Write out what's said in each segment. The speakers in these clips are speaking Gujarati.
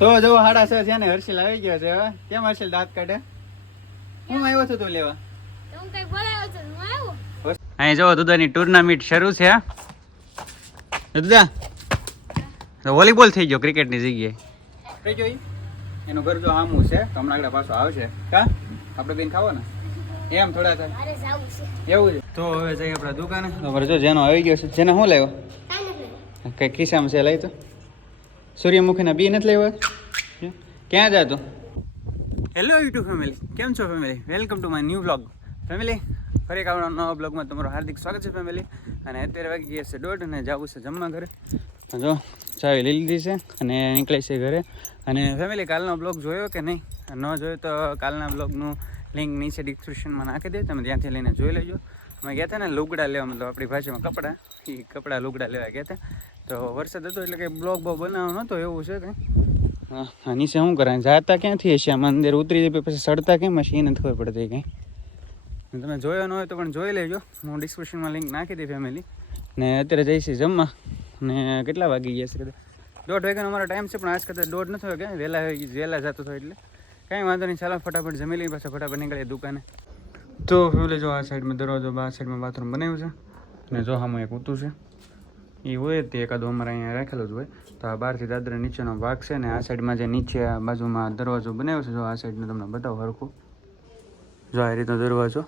તો જો હાડા સર છે ને હર્ષિલ આવી ગયો છે હવે કેમ હર્ષિલ દાંત કાઢે? હું આવ્યો છું તું લેવા. હું કઈ બોલાવ્યો છે હું આવ્યો? અહીં જો દુદાની ટુર્નામેન્ટ શરૂ છે. દુદા તો વોલીબોલ થઈ ગયો ક્રિકેટની જગ્યાએ. થઈ ગયો ઈ? એનું ઘર જો આમું છે તો હમણાં આગળ પાછો આવશે. કા? આપણે બેન ખાવો ને? એમ થોડા થાય. મારે જાવું છે. એવું છે? તો હવે જઈએ આપણે દુકાને. તો જો જેનો આવી ગયો છે જેને શું લેવો કાંઈ નથી કઈ ખિસ્સામાં છે લઈ તો. સૂર્યમુખીના બી નથી લેવા? ક્યાં જાતો હેલો યુટ્યુબ ફેમિલી કેમ છો family welcome to my new blog family ફરી એક આવવાનો નવા બ્લોગમાં તમારું હાર્દિક સ્વાગત છે ફેમિલી અને અત્યારે વાગી ગયા છે દોઢ અને જવું છે જમવા ઘરે. જો, ચાવી લઈ લીધી છે અને નીકળી છે ઘરે. અને ફેમિલી કાલનો બ્લોગ જોયો કે નહીં? ન જોયો તો કાલના બ્લોગનું લિંક નીચે ડિસ્ક્રિપ્શનમાં નાખી દે. તમે ત્યાંથી લઈને જોઈ લેજો. અમે ગયા હતા ને લુગડા લેવા, મતલબ આપણી ભાષામાં કપડાં. એ કપડાં લુગડા લેવા ગયા હતા તો વરસાદ હતો એટલે કંઈ બ્લોગ બહુ બનાવવાનો નહોતો એવું છે કંઈ? હા નીચે શું કરાય જાતા ક્યાંથી હશે? આમાં અંદર ઉતરી જાય પછી સડતા કેમ હશે? એ નથી ખબર પડતી કંઈ. તમે જોયો ન હોય તો પણ જોઈ લેજો. હું ડિસ્ક્રિપ્શનમાં લિંક નાખી દઈ ફેમિલી ને અત્યારે જઈશી જમવા. ને કેટલા વાગી ગયા છે કદાચ? દોઢ વાગ્યાનો અમારો ટાઈમ છે પણ આજ કદાચ દોઢ નથી વાગ્યા વહેલા વહેલા જતો હતો એટલે. કાંઈ વાંધો નહીં ચાલો ફટાફટ જમી લઈએ પાછા ફટાફટ નીકળીએ દુકાને. તો ફેમિલી જો આ સાઈડમાં દરવાજો આ સાઈડમાં બાથરૂમ બનાવ્યું છે. ને જો આમાં એક ઉતું છે. એ હોય તે એકાદું અમારે અહીંયા રાખેલું જ હોય. તો આ બહારથી દાદરા નીચેનો ભાગ છે ને આ સાઈડમાં જે નીચે આ બાજુમાં દરવાજો બનાવ્યો છે, જો આ સાઈડને તમને બતાવો હરખું. જો આ રીતનો દરવાજો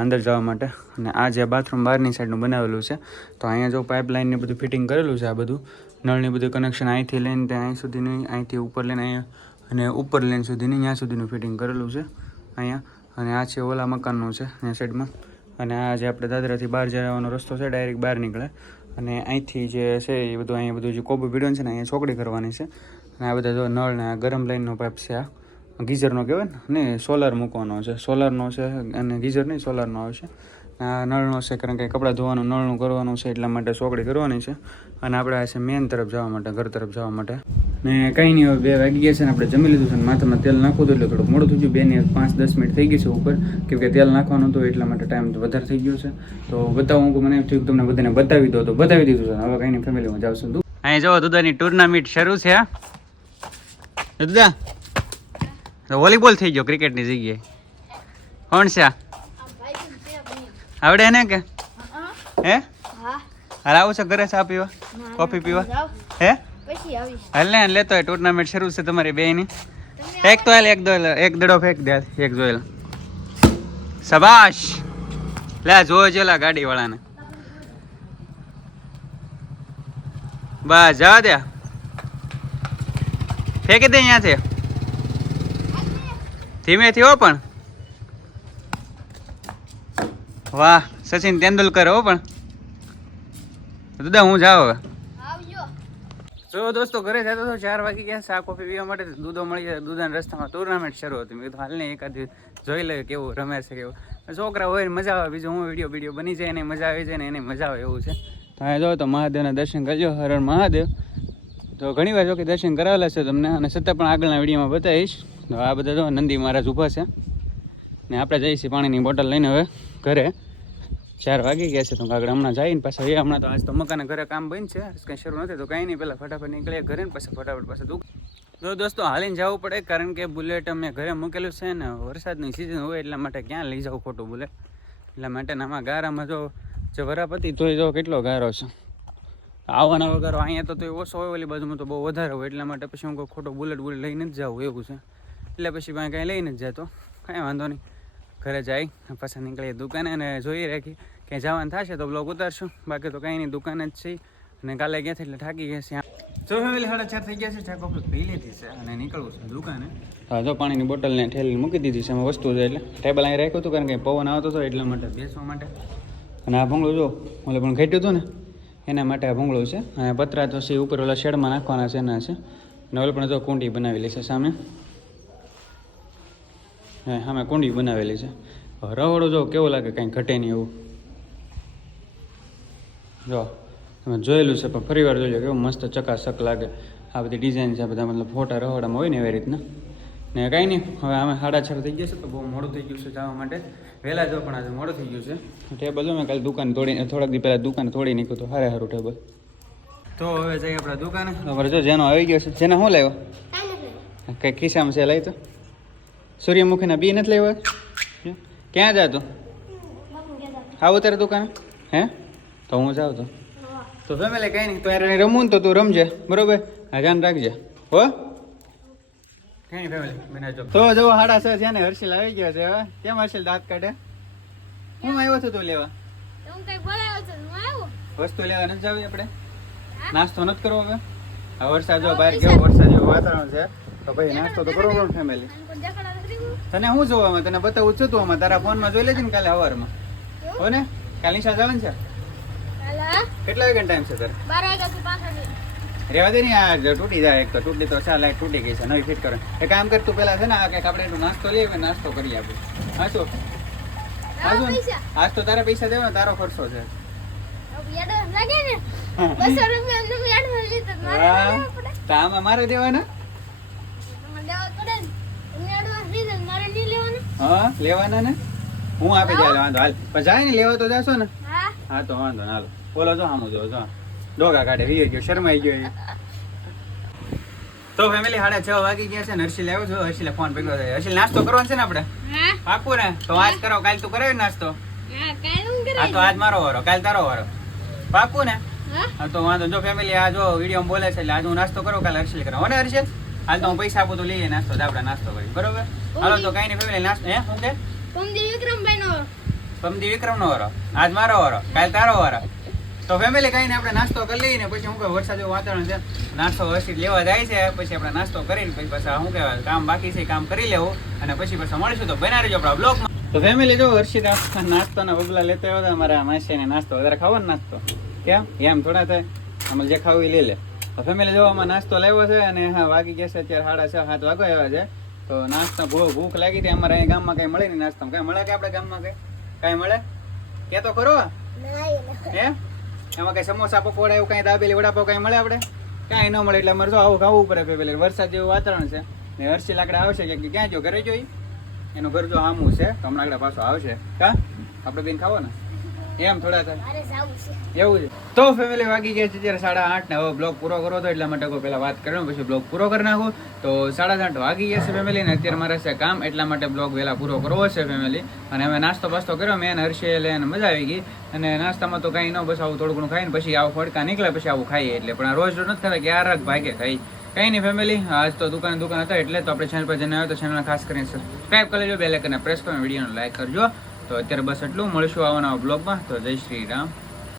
અંદર જવા માટે. અને આ જે બાથરૂમ બહારની સાઈડનું બનાવેલું છે, તો અહીંયા જો પાઇપલાઇનને બધું ફિટિંગ કરેલું છે આ બધું, નળની બધું કનેક્શન અહીંથી લઈને ત્યાં અહીં સુધીની અહીંથી ઉપર લઈને અહીંયા અને ઉપર લઈને સુધીની ત્યાં સુધીનું ફિટિંગ કરેલું છે અહીંયા. અને આ છે ઓલા મકાનનું છે, અહીંયા સાઈડમાં. અને આ જે આપણે દાદરાથી બહાર જવાનો રસ્તો છે ડાયરેક્ટ બહાર નીકળે. અને અહીંથી જે છે એ બધું, અહીંયા બધું જે કોબો ભીડન છે ને, અહીંયા ચોકડી કરવાની છે. અને આ બધા જો નળ ને ગરમ લાઈનનો પાઇપ છે આ. ગીઝરનો કહેવાય ને? ને સોલાર મૂકવાનો છે. સોલારનો છે અને ગીઝર નહીં, સોલારનો આવશે આ નળનો છે કારણ કે કપડાં ધોવાનું, નળનું કરવાનું છે એટલા માટે ચોકડી કરવાની છે. અને આપણે આ છે મેન તરફ જવા માટે, ઘર તરફ જવા માટે. ને કંઈ નહીં હવે બે વાગી ગયા છે ને આપણે જમી લીધું છે ને માથામાં તેલ નાખવું હતું એટલે થોડુંક મોડું થઈ ગયું બે ને પાંચ દસ મિનિટ થઈ ગઈ છે ઉપર. કેમ કે તેલ નાખવાનું હતું એટલા માટે ટાઈમ વધારે થઈ ગયો છે. તો બતાવું કે મને થયું તમને બધાને બતાવી દો તો બતાવી દીધું છે. હવે કંઈ નહીં ફેમિલીમાં જાવ છું. અહીં જો દુદાની ટુર્નામેન્ટ શરૂ છે દુદા. વોલીબોલ થઈ ગયો ક્રિકેટની જગ્યાએ. કોણ છે આવડે ને કે? હે. હાલ આવું છે ઘરે ચા પીવા? કોફી પીવા? હે? હાલ ને લેતો હોય ટુર્નામેન્ટ શરૂ છે તમારી બે ની એક તો હાલ એક દોલ એક દડો ફેંક દે એક જોયેલ. સબાશ. લે જોયો જોવો જેલા ગાડી વાળાને બસ જવા દે. ફેંકી દે અહીંયાથી. ધીમેથી હો પણ. વાહ સચિન તેંડુલકર હો પણ. દાદા હું જાઉં હવે. જો દોસ્તો, ઘરે જતો હતો ચાર વાગી ગયા, ચા, કોફી પીવા માટે દૂધો મળી જાય. દૂધાના રસ્તામાં ટુર્નામેન્ટ શરૂ હતી. મેં કીધું હાલને એકાદ જોઈ લે કેવું રમે છે, કેવું. છોકરા હોય મજા આવે. બીજું હું વીડિયો વીડિયો બની જાય એને મજા આવી જાય ને એને મજા આવે એવું છે. તો અહીંયા જો તો મહાદેવના દર્શન કરજો, હર હર મહાદેવ. તો ઘણી વાર જો કે દર્શન કરાવેલા છે તમને, અને છતાં પણ આગળના વિડીયોમાં બતાવીશ. તો આ બધા જો નંદી મહારાજ ઊભા છે. ને આપણે જઈશું પાણીની બોટલ લઈને હવે ઘરે. ચાર વાગી ગયા છે તો આગળ હમણાં જઈને પાછા એ હમણાં તો આજ તો મકાન ઘરે કામ બંધ છે. કંઈ શરૂ નથી તો કાંઈ નહીં. પહેલાં ફટાફટ નીકળી ઘરે ને પછી ફટાફટ પાછા દુઃખ તો દોસ્તો, હાલીને જવું પડે કારણ કે બુલેટ અમે ઘરે મૂકેલું છે ને વરસાદની સિઝન હોય એટલા માટે ક્યાં લઈ જાવ ખોટું બુલેટ? એટલા માટે આમાં ગારામાં જો જે વરાપતી તોય જો કેટલો ગારો છે. આવવાના વગર અહીંયા તો તોય ઓછો હોય ઓલી બાજુમાં તો બહુ વધારે હોય એટલા માટે પછી હું કોઈ ખોટો બુલેટ બુલેટ લઈને જ જાઉં એવું છે. એટલે પછી કાંઈ લઈને જ જતો કાંઈ વાંધો નહીં. ઘરે જાય, પાછા નીકળીએ દુકાને અને જોઈએ રાખી ક્યાંય જવાનું થશે તો બ્લોગ ઉતારશું. બાકી તો કાંઈ નહીં, દુકાને જ છે. અને કાલે ગયા એટલે થાકી ગયા છે જો ફેમિલી સાડા ચાર થઈ ગયા છે ચા કોફી પી લીધી છે અને નીકળવું છે દુકાને. હા, જો પાણીની બોટલને ઠેલી મૂકી દીધી છે અમે વસ્તુ છે એટલે. ટેબલ અહીં રાખ્યું હતું કારણ કે પવન આવતો હતો એટલા માટે, બેસવા માટે. અને આ ભૂંગળું જો, ઓલે પણ ઘટ્યું હતું ને, એના માટે આ ભૂંગળું છે. અને પતરા તો છે ઉપર ઓલા શેડમાં નાખવાના છે, એના છે. અને ઓલે પણ જો કુંડી બનાવેલી છે સામે. સામે કુંડી બનાવેલી છે. રવડો જો કેવો લાગે કાંઈ ઘટે નહીં એવું. જો તમે જોયેલું છે પણ ફરી વાર જોજો કેવું મસ્ત ચકાચક લાગે. આ બધી ડિઝાઇન છે બધા મતલબ ફોટા રહોડામાં હોય ને એવી રીતના. ને કાંઈ નહીં હવે અમે સાડા છ થઈ ગયા છે તો બહુ મોડું થઈ ગયું છે જવા માટે. વહેલા જો પણ આજે મોડું થઈ ગયું છે. ટેબલ મેં કાલે દુકાન તોડી થોડાક દી પહેલાં દુકાન તોડી નીકળ્યું તો હારે સારું ટેબલ. તો હવે જઈએ આપણે દુકાને. હવે જો જેનો આવી ગયો છે જેને શું લાવ્યો. કઈ ખિસ્સામાં છે લઈ તો. સૂર્યમુખીના બી નથી લેવા? ક્યાં જા તું? આવું તારે દુકાને? હે? તો હું જાઉં તો. તો ફેમિલી કઈ નહીં. તો યાર રમવું ને તો તું રમજે. બરોબર? હા ધ્યાન રાખજે. હો? કંઈ નહીં ફેમિલી તો જો હાડા છે છે ને હર્ષિલ આવી ગયો છે હવે કેમ હર્ષિલ દાંત કાઢે? હું આવ્યો છું તું લેવા? વસ્તુ લેવા નથી જાવી આપણે? નાસ્તો નથી કરવો હવે? આ વરસાદ જો બહાર કેવો વરસાદ જેવું વાતાવરણ છે તો ભાઈ નાસ્તો તો કરવો પણ ફેમિલી તને શું જોવામાં તને બતાવું છું તું આમાં. તારા ફોનમાં જોઈ લેજે ને કાલે સવારમાં હો ને કાલે નિશા જવાનું છે? કેટલા વાગ્યા ટાઈમ છે તારે? બાર વાગ્યાથી. રેવા દે ને આ તૂટી જાય એક તો. તૂટી તો ચાલ આ તૂટી ગઈ છે. નવી ફિટ કરો. એ કામ કર તું પેલા છે ને આ કંઈક આપણે નાસ્તો લઈએ નાસ્તો કરી આપી. હા શું? હા શું? આજ તો તારા પૈસા દેવા તારો ખર્ચો છે. લાગે ને? બસો રૂપિયા મારે દેવાના તમારે લેવા પડે ને. તમે advance લીધા તો મારે નહીં લેવાનું? હા? લેવાના ને? હું આપી જાય વાંધો હાલ. પણ જાય ને લેવા તો જાશો ને? હા. તો વાંધો ના હાલો. બોલો જો આમ જો જો ડોગા કાઢે વી ગયો શરમાઈ ગયો તો ફેમિલી સાડા છ વાગી ગયા છે ને હર્ષિલ આવ્યો છો હર્ષિલે ફોન પકડ્યો છે હર્ષિલ નાસ્તો કરવાનો છે ને આપણે? હા. પાકું ને? તો આજ કરો કાલ તું કરાવી નાસ્તો? હા આ તો આજ મારો વારો કાલ તારો વારો. પાકું ને? હા. તો વાંધો જો ફેમિલી આ જો વીડિયો બોલે છે એટલે આજ હું નાસ્તો કરો કાલે હર્ષિલ કરો ને હર્ષિલ? હાલ તો હું પૈસા આપું તો લઈએ નાસ્તો આપણે નાસ્તો કરી બરોબર? હાલો તો કઈ નહીં ફેમિલી નાસ્તો હે શું કે? પમદી વિક્રમભાઈ નો પમદી વિક્રમ નો વારો? આજ મારો વારો? કાલ તારો વારો? તો ફેમિલી કઈ ને આપણે નાસ્તો કરી લઈએ ને પછી હું કહે વરસાદ જેવું વાતાવરણ છે. નાસ્તો હર્ષિત લેવા જાય છે પછી આપણે નાસ્તો કરીને પછી પાછા શું કહેવાય કામ બાકી છે કામ કરી લેવું અને પછી પાછા મળીશું. તો બના રહેજો આપણા બ્લોગમાં તો ફેમિલી જો હર્ષિત નાસ્તાના બબલા લેતા આવ્યો હતા મારા માસીને નાસ્તો વધારે ખાવાનો નાસ્તો. કેમ? એમ થોડા થાય. અમે જે ખાવું એ લઈ લે. ફેમિલી જોવામાં નાસ્તો લાવ્યો છે અને હા વાગી ગયા છે અત્યારે સાડા છ સાત વાગો આવ્યા છે. તો નાસ્તા બહુ ભૂખ લાગી હતી. અમારે અહીંયા ગામમાં કઈ મળે નહીં નાસ્તા કઈ મળે કે આપણે ગામમાં કઈ? કઈ મળે? કે તો ખરો? હે? એમાં કઈ સમોસા પકોડા એવું કઈ દાબેલી વડાપાવ કઈ મળે આપણે? કાંઈ ન મળે એટલે અમારે જો આવું ખાવું પડે પેલે વરસાદ જેવું વાતાવરણ છે. ને હર્ષી લાકડા આવશે કે ક્યાં જો ઘરે જોઈ? એનું ઘર જો આમું છે. તો હમણાં આગળ પાછો આવશે. કા? આપણે બેન ખાવો ને એમ થોડા એવું છે. તો ફેમિલી વાગી ગયા છે ત્યારે સાડા આઠ ને હવે બ્લોગ પૂરો કરો તો એટલા માટે પહેલા વાત કર્યો પછી બ્લોગ પૂરો કરી નાખો. તો સાડા આઠ વાગી ગયા છે ફેમિલી ને અત્યારે મારે છે કામ એટલા માટે બ્લોગ વહેલા પૂરો કરવો છે ફેમિલી અને અમે નાસ્તો બાસ્તો કર્યો મેં હર્ષે એને મજા આવી ગઈ. અને નાસ્તામાં તો કાંઈ ન બસ આવું થોડું ઘણું ખાઈને પછી આવું ફડકા નીકળે પછી આવું ખાઈએ એટલે. પણ રોજ રોજ નથી થતા કે આ ભાગે ખાઈ. કઈ નહીં ફેમિલી આજ તો દુકાન દુકાન હતા એટલે તો આપણે ચેનલ પર જઈને આવ્યો તો ચેનલ ખાસ કરીને સબસ્ક્રાઈબ કરી લેજો બે લાઇકને પ્રેસ કરો વિડીયોને લાઈક કરજો. તો અત્યારે બસ એટલું. મળશું આવવાના બ્લોગમાં તો જય શ્રી રામ.